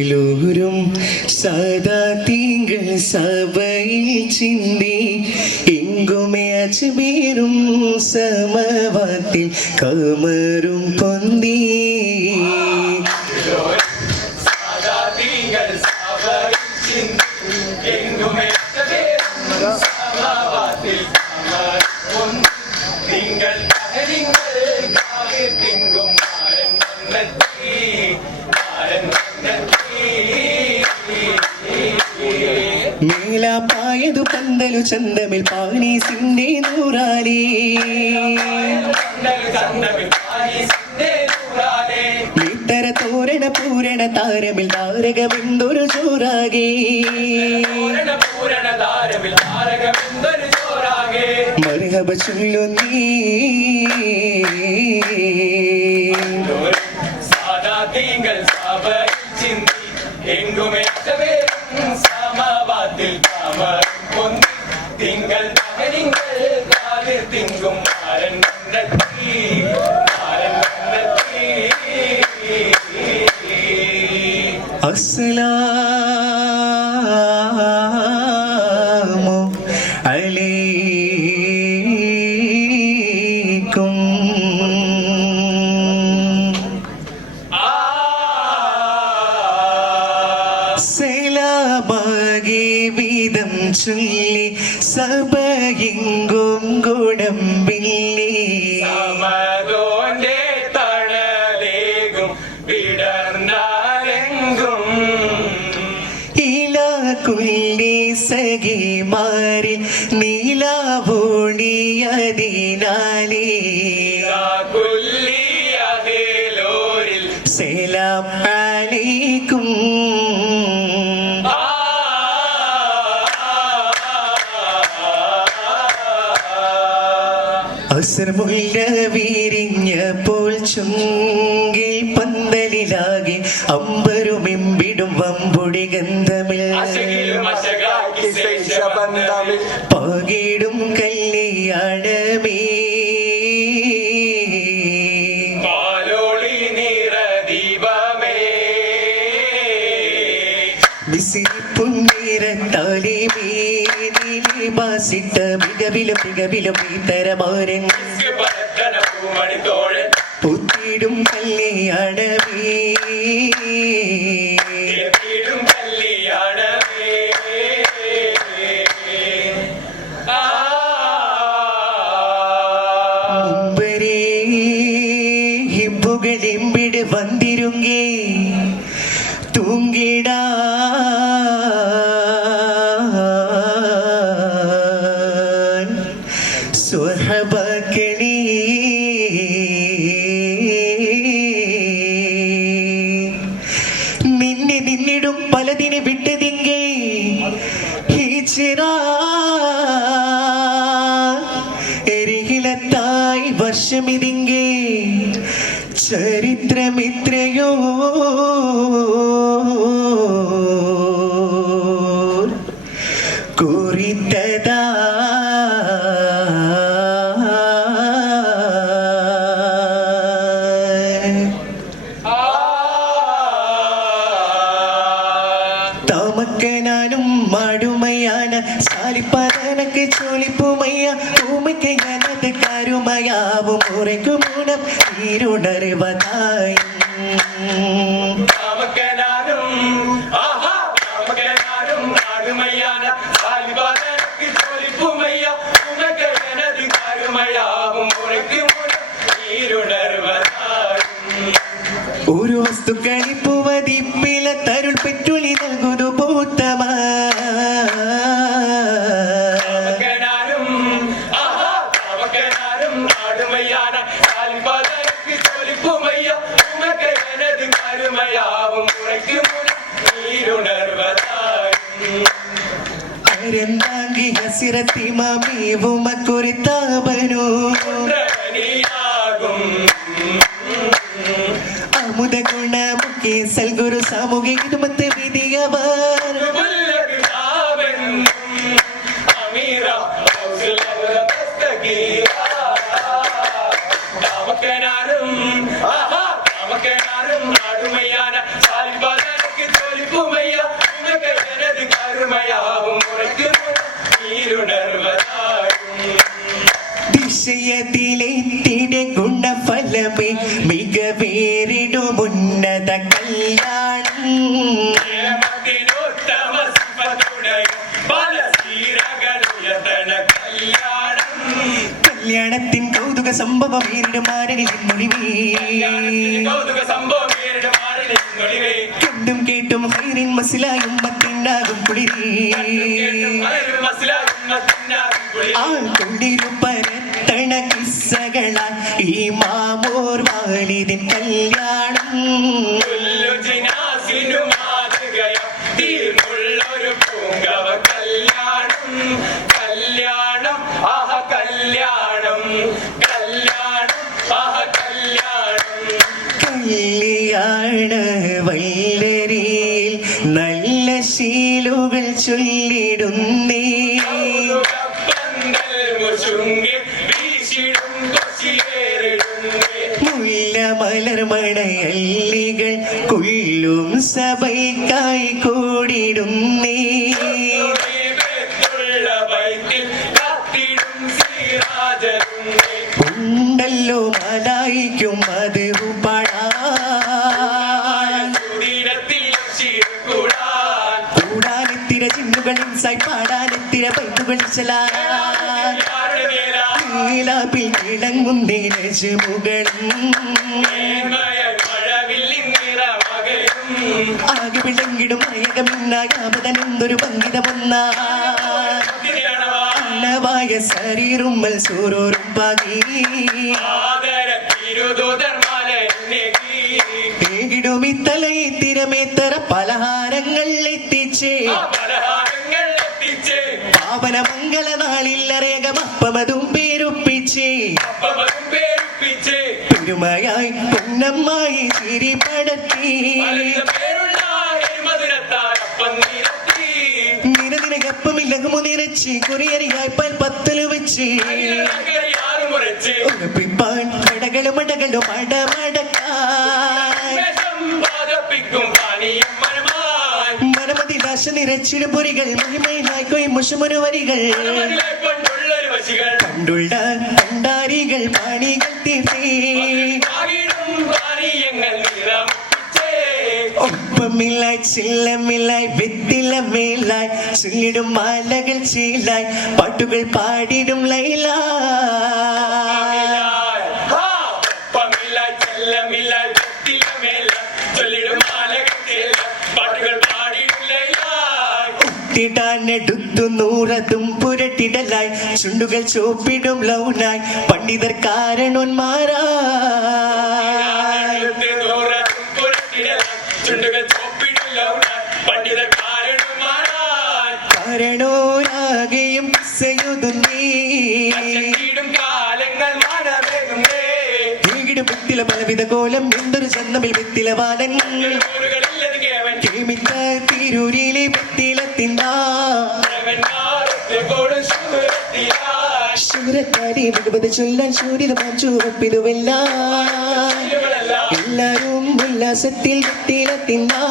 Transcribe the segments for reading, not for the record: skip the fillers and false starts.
എല്ലോരും സാദാ തിങ്കൾ സഭയിൽ ചിന്തി എങ്കുമേ അജ്മീരും സമവാത്തിൽ കമറും പൊന്തി മേലാപ്പായതു പന്തലു ചന്തമിൽ പാനീസിന്റെ നൂറാലേ മീത്തര തോരണ പൂരണ താരമിൽ താരകമെന്തൊരു ചോറാകേ മർഹബ ചൊല്ലു നീ എങ്കുമേ സമവാത്തിൽ തിങ്കൾ തിങ്കും അസ്സലാമു അലൈക്കും സലാമാകെ വിധം ചൊല്ലി സഭയെങ്കും കുടമ്പില്ലേ സമതോന്റെ തണലേകും വിടർന്നാലെങ്കും ഇലാകുല്ലി സഖിമാരിൽ നീലാവോണിയതിനാലേ കുല്ലിയഹലോരിൽ സലാം അലൈക്കും അസർമുല്ല വിരിഞ്ഞപ്പോൾ ചുങ്കിൽ പന്തലിലാകെ അമ്പരുമെമ്പിടും വമ്പുടി ഗന്ധമിൽ പകിടും കല്യാണമേ ിട്ട മികവിലും മികവിലും ഈ തരമാരൻ പുത്തിടും കല്യാണമേ മുമ്പരേ ഹിമ്പുകളിമ്പിട് വന്നിരുങ്ങേ തൂങ്ങിടാ സ്വഹബകളി നിന്നെ നിന്നിടും പലതിനെ വിട്ടതിങ്കേ എരികിലത്തായി വർഷമിതിങ്കേ ചരിത്രമിത്രയോ കുറിത്തതാ താമക്കനാനും മാടുമയാണ് സാലിപ്പതനക്ക് ചോലിപ്പുമയ്യ ഭൂമിക്ക് ഞാനത് കാരുമയാവും ഉറക്കും ഗുണം തീരുണർവതായി ഒരു വസ്തു കളിപ്പുവതിപ്പില തരുൾ പെറ്റുളി നൽകുന്നു പൂത്തമ അരന്താങ്കി ഹസിറത്തി മാമീവും കുറിത്താപനോ അമുദ ഗുണമുഖി സൽഗുരു സാമൂഹിക ഇതുമത്തെ വിധിയവർ നമുക്കെനാരും ആടുമയാണ് ദിശയതിലെത്തിടെ ഗുണഫലമേ മികവേറിടുമുന്നത കല്യാണം കല്യാണത്തിൻ കൗതുക സംഭവം നേരിടുമാരനിൻ മൊഴിവേ കണ്ടും കേട്ടും ഹൈറിൻ മസിലായും മത്തിനാകും കുളിരേ ആ കൊണ്ടിരും പരത്തണ കിസ്സകളാൽ ഈ മാമോർ വാലിദിൻ കല്യാണം കല്യാണ വല്ലരിയിൽ നല്ല ശീലുകൾ ചൊല്ലിടുന്നേ മുല്ല മലർമണയല്ലികൾ കൊള്ളും സഭയ്ക്കായി കൂടിടുന്നേ ഉണ്ടല്ലോ മലായിക്കും അത് കൂടാനെത്തിര ചിന്നുകളിൻ സായി പാടാനെത്തിര പൈത്തുകളിൽ ചെലാപ്പിൽ കിളങ്ങുന്നേ രജമുകളും ആകെ വിളങ്ങിടും അയകമിന്നായാമതനെന്തൊരു ഭംഗിതമൊന്നായ ശരീറുമ്മൽ സൂരോരും പാകി ഏകിടുമി തലയെ തിരമേത്തറ പലഹാരങ്ങൾ എത്തിച്ചേ പാവന മംഗള നാളിൽ അരേകമപ്പമതും പേരുപ്പിച്ചേ പെരുമയായി പൊന്നമ്മായി ചിരി പടത്തി നിനകപ്പമില്ലകുമു നിറച്ച് കുറിയറിയായി പൽപ്പത്തല് വെച്ച് ഉറപ്പിപ്പാൻ മടകളും മടകളും മനമതിലാശ നിറച്ചിടും പൊരികൾ മഹിമയിലായി കൊയ്മുഷമുന വരികൾ പണ്ടുള്ള കണ്ടാരികൾ പാണികൾ തീർത്തേ ഒപ്പമില്ലായി ചില്ലമില്ലായി വെത്തിലമേലായി ചൊല്ലിടും മാലകൾ ചീലായി പാട്ടുകൾ പാടിടും ലൈല ടുത്തു നൂറതും പുരട്ടിടലായി ചുണ്ടുകൾ ചോപ്പിടും ലൗനായി പണ്ഡിതർ കാരണന്മാരാ കാരണോരാകെയും ഭിത്തില പലവിധ കോലം എന്തൊരു ചന്തമിൽ ഭിത്തില വാലൻ കേമിക്ക തിരൂരിലെ ഭിത്തിലത്തിന്താ ശൂരക്കാരി ഭഗവത് ചൊല്ലാൻ സൂര്യത ചുവപ്പിതുവല്ല എല്ലാരും ഉല്ലാസത്തിൽ ഭിത്തിലത്തിന്താ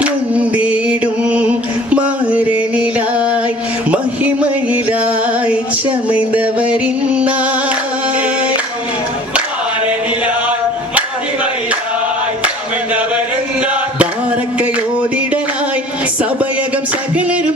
മുന്തിടും മാരനിലായി മഹിമയിലായി ചമൈന്തവരിന്നായി ബാരക്കയോതിടലായി സഭയകം സകലരും